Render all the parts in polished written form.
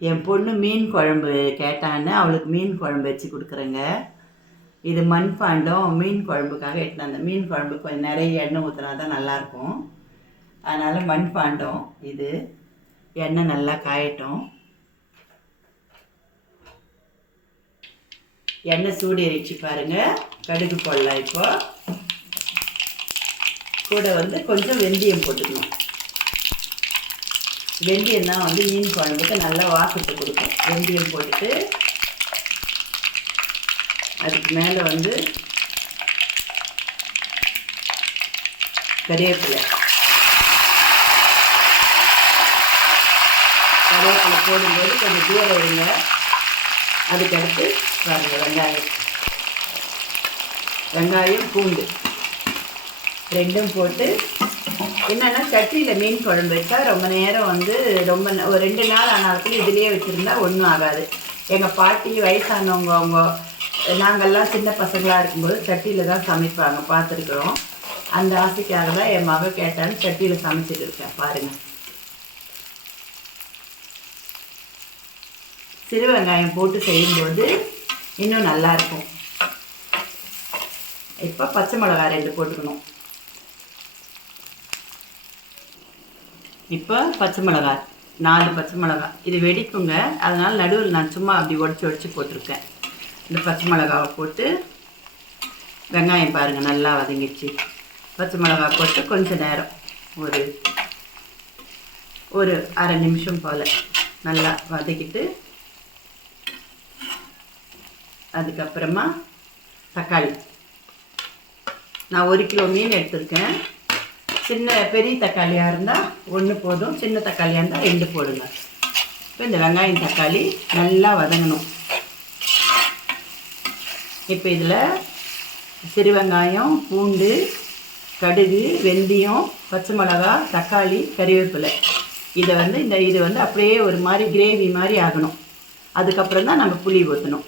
என் பொண்ணு மீன் குழம்பு கேட்டான்னு அவளுக்கு மீன் குழம்பு வச்சு கொடுக்குறேங்க. இது மண்பாண்டம் மீன் குழம்புக்காக எடுத்துன்னு அந்த மீன் குழம்பு கொஞ்சம் நிறைய எண்ணெய் ஊற்றினா தான் நல்லாயிருக்கும். அதனால் மண்பாண்டம் இது. எண்ணெய் நல்லா காயட்டும். எண்ணெய் சூடு எரிச்சு பாருங்கள். கடுகு போடலாம். இப்போ கூட கொஞ்சம் வெந்தயம் போட்டுக்கணும். வெந்தயம் தான் மீன் குழம்புக்கு நல்லா வாசத்தை கொடுக்கும். வெந்தயம் போட்டுட்டு அதுக்கு மேலே கறிவேப்பிலை போடும்போது கொஞ்சம் தூரம் இருங்க. அதுக்கடுத்து பாருங்கள் வெங்காயம் பூண்டு ரெண்டும் போட்டு என்னென்னா சட்டியில் மீன் குழம்பு வச்சா ரொம்ப நேரம் ஒரு 2 நாள் ஆனாலும் இதுலேயே வச்சுருந்தா ஒன்றும் ஆகாது. எங்கள் பாட்டி வயசானவங்க அவங்க நாங்கள்லாம் சின்ன பசங்களாக இருக்கும்போது சட்டியில் தான் சமைப்பாங்க, பார்த்துருக்குறோம். அந்த ஆசைக்காக தான் என் மக கேட்டான்னு சட்டியில் சமைச்சிட்டு இருக்கேன். பாருங்கள், சிறு வெங்காயம் போட்டு செய்யும்போது இன்னும் நல்லாயிருக்கும். இப்போ பச்சை மிளகாய் 2 போட்டுக்கணும். இப்போ பச்சை மிளகாய் 4 பச்சை மிளகாய். இது வெடிக்குங்க, அதனால் நடுவில் நான் சும்மா அப்படி ஒடிச்சு போட்டிருக்கேன். இந்த பச்சை மிளகாவை போட்டு வெங்காயம் பாருங்கள் நல்லா வதங்கிடுச்சு. பச்சை மிளகாய் போட்டு கொஞ்சம் நேரம் ஒரு அரை நிமிஷம் போல் நல்லா வதக்கிட்டு அதுக்கப்புறமா தக்காளி. நான் 1 கிலோ மீன் எடுத்திருக்கேன். பெரிய தக்காளியாக இருந்தால் 1 போதும், சின்ன தக்காளியாக இருந்தால் 2 போடுங்க. இப்போ இந்த வெங்காயம் தக்காளி நல்லா வதங்கணும். இப்போ இதில் சிறு வெங்காயம், பூண்டு, கடுகு, வெந்தயம், பச்சை மிளகாய், தக்காளி, கறிவேப்பிலை இதை இது அப்படியே ஒரு மாதிரி கிரேவி மாதிரி ஆகணும். அதுக்கப்புறம் தான் நம்ம புளி ஊற்றணும்.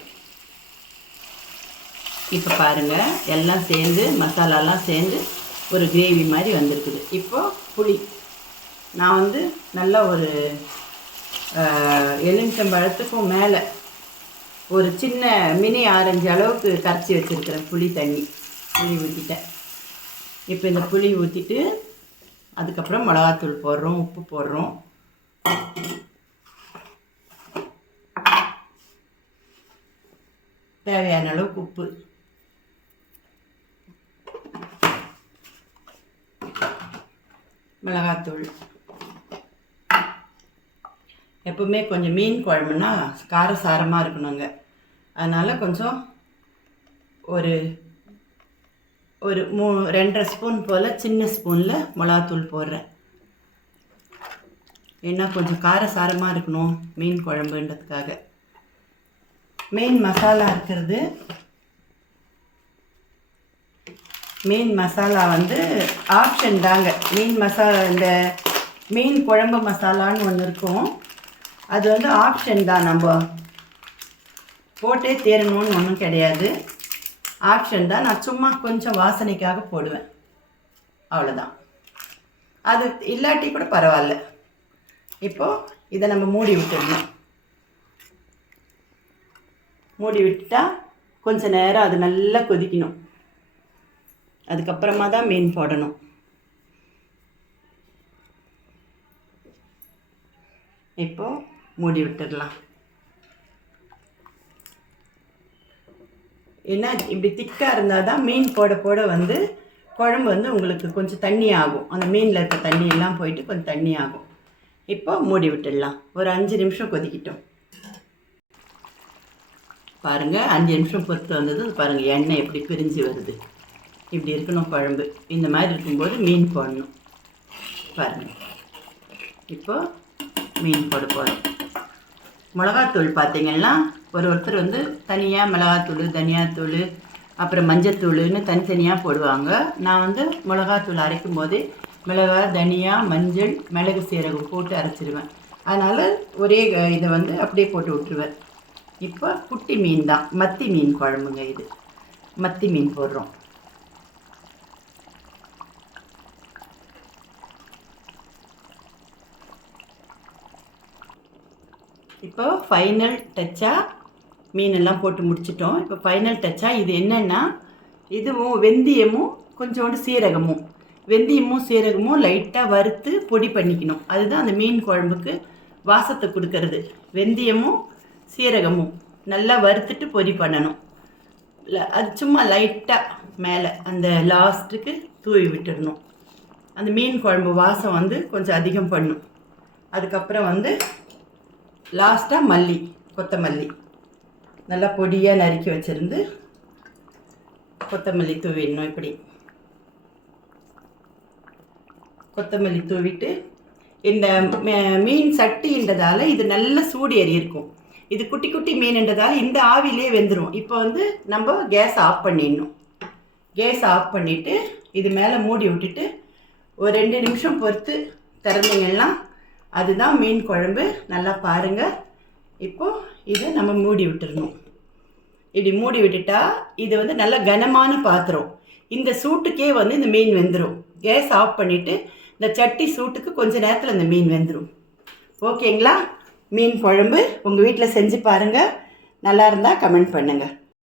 இப்போ பாருங்கள், எல்லாம் சேர்ந்து மசாலாலாம் சேர்ந்து ஒரு கிரேவி மாதிரி வந்திருக்குது. இப்போது புளி நான் நல்லா ஒரு எலுமிச்சம்பழத்துக்கும் மேலே ஒரு சின்ன மினி ஆரஞ்சு அளவுக்கு கரைச்சி வச்சுருக்கிறேன் புளி ஊற்றிட்டேன். இப்போ இந்த புளி ஊற்றிட்டு அதுக்கப்புறம் மிளகாத்தூள் போடுறோம், உப்பு போடுறோம். தேவையான அளவுக்கு உப்பு, மிளகாத்தூள். எப்பவுமே கொஞ்சம் மீன் குழம்புனா காரசாரமாக இருக்கணுங்க. அதனால் கொஞ்சம் ஒரு 2.5 ஸ்பூன் போல் சின்ன ஸ்பூனில் மிளகாத்தூள் போடுறேன். ஏன்னா கொஞ்சம் காரசாரமாக இருக்கணும் மீன் குழம்புன்றதுக்காக. மீன் மசாலா இருக்கிறது. மீன் மசாலா ஆப்ஷன் தாங்க. மீன் மசாலா இந்த மீன் குழம்பு மசாலான்னு ஒன்று இருக்கும், அது ஆப்ஷன் தான். நம்ம போட்டே தேரணும்னு ஒன்றும் கிடையாது, ஆப்ஷன் தான். நான் சும்மா கொஞ்சம் வாசனைக்காக போடுவேன், அவ்வளோதான். அது இல்லாட்டி கூட பரவாயில்ல. இப்போது இதை நம்ம மூடி விட்டுடணும். மூடி விட்டால் கொஞ்சம் நேரம் அது நல்லா கொதிக்கணும். அதுக்கப்புறமா தான் மீன் போடணும். இப்போது மூடி விட்டுடலாம். ஏன்னா இப்படி திக்காக இருந்தால் தான் மீன் போட குழம்பு உங்களுக்கு கொஞ்சம் தண்ணி ஆகும். அந்த மீனில் இருக்க தண்ணியெல்லாம் போயிட்டு கொஞ்சம் தண்ணி ஆகும். இப்போ மூடி விட்டுடலாம். ஒரு 5 நிமிஷம் கொதிக்கிட்டோம். பாருங்கள், 5 நிமிஷம் பொறுத்து வந்தது. பாருங்கள், எண்ணெய் எப்படி பிரிஞ்சு வருது. இப்படி இருக்கணும் குழம்பு. இந்த மாதிரி இருக்கும்போது மீன் போடணும். பாருங்கள், இப்போது மீன் போட போகிறோம். மிளகாத்தூள் பார்த்திங்கன்னா ஒருத்தர் தனியாக மிளகாத்தூள், தனியாத்தூள், அப்புறம் மஞ்சத்தூள்னு தனித்தனியாக போடுவாங்க. நான் மிளகாத்தூள் அரைக்கும் போதே மிளகாய், தனியா, மஞ்சள், மிளகு, சீரகம் போட்டு அரைச்சிடுவேன். அதனால் ஒரே இதை அப்படியே போட்டு விட்டுருவேன். இப்போ குட்டி மீன் தான், மத்தி மீன் குழம்புங்க இது. மத்தி மீன் போடுறோம். இப்போ ஃபைனல் டச்சாக மீனெல்லாம் போட்டு முடிச்சிட்டோம். இப்போ ஃபைனல் டச்சாக இது என்னென்னா, இதுவும் வெந்தயமும் கொஞ்சோண்டு சீரகமும், வெந்தயமும் சீரகமும் லைட்டாக வறுத்து பொடி பண்ணிக்கணும். அதுதான் அந்த மீன் குழம்புக்கு வாசத்தை கொடுக்கறது. வெந்தயமும் சீரகமும் நல்லா வறுத்துட்டு பொடி பண்ணணும். அது சும்மா லைட்டாக மேலே அந்த லாஸ்ட்டுக்கு தூவி விட்டுடணும். அந்த மீன் குழம்பு வாசம் வந்து கொஞ்சம் அதிகம் பண்ணும். அதுக்கப்புறம் வந்து லாஸ்ட்டாக மல்லி, கொத்தமல்லி நல்லா பொடியாக நறுக்கி வச்சுருந்து கொத்தமல்லி தூவிடணும். இப்படி கொத்தமல்லி தூவிட்டு, இந்த மீன் சட்டின்றதால இது நல்ல சூடு ஏறி இருக்கும். இது குட்டி குட்டி மீன்ன்றதால இந்த ஆவிலே வெந்துடும். இப்போ வந்து நம்ம கேஸ் ஆஃப் பண்ணிடணும். கேஸ் ஆஃப் பண்ணிவிட்டு இது மேலே மூடி விட்டுட்டு ஒரு 2 நிமிஷம் பொறுத்து திறந்தீங்கன்னா அதுதான் மீன் குழம்பு. நல்லா பாருங்கள். இப்போது இதை நம்ம மூடி விட்டுறணும். இப்படி மூடி விட்டுட்டா இது வந்து நல்ல கனமான பாத்திரம். இந்த சூட்டுக்கே வந்து இந்த மீன் வெந்துடும். கேஸ் ஆஃப் பண்ணிவிட்டு இந்த சட்டி சூட்டுக்கு கொஞ்சம் நேரத்தில் இந்த மீன் வெந்துடும். ஓகேங்களா? மீன் குழம்பு உங்கள் வீட்டில் செஞ்சு பாருங்கள். நல்லா இருந்தால் கமெண்ட் பண்ணுங்கள்.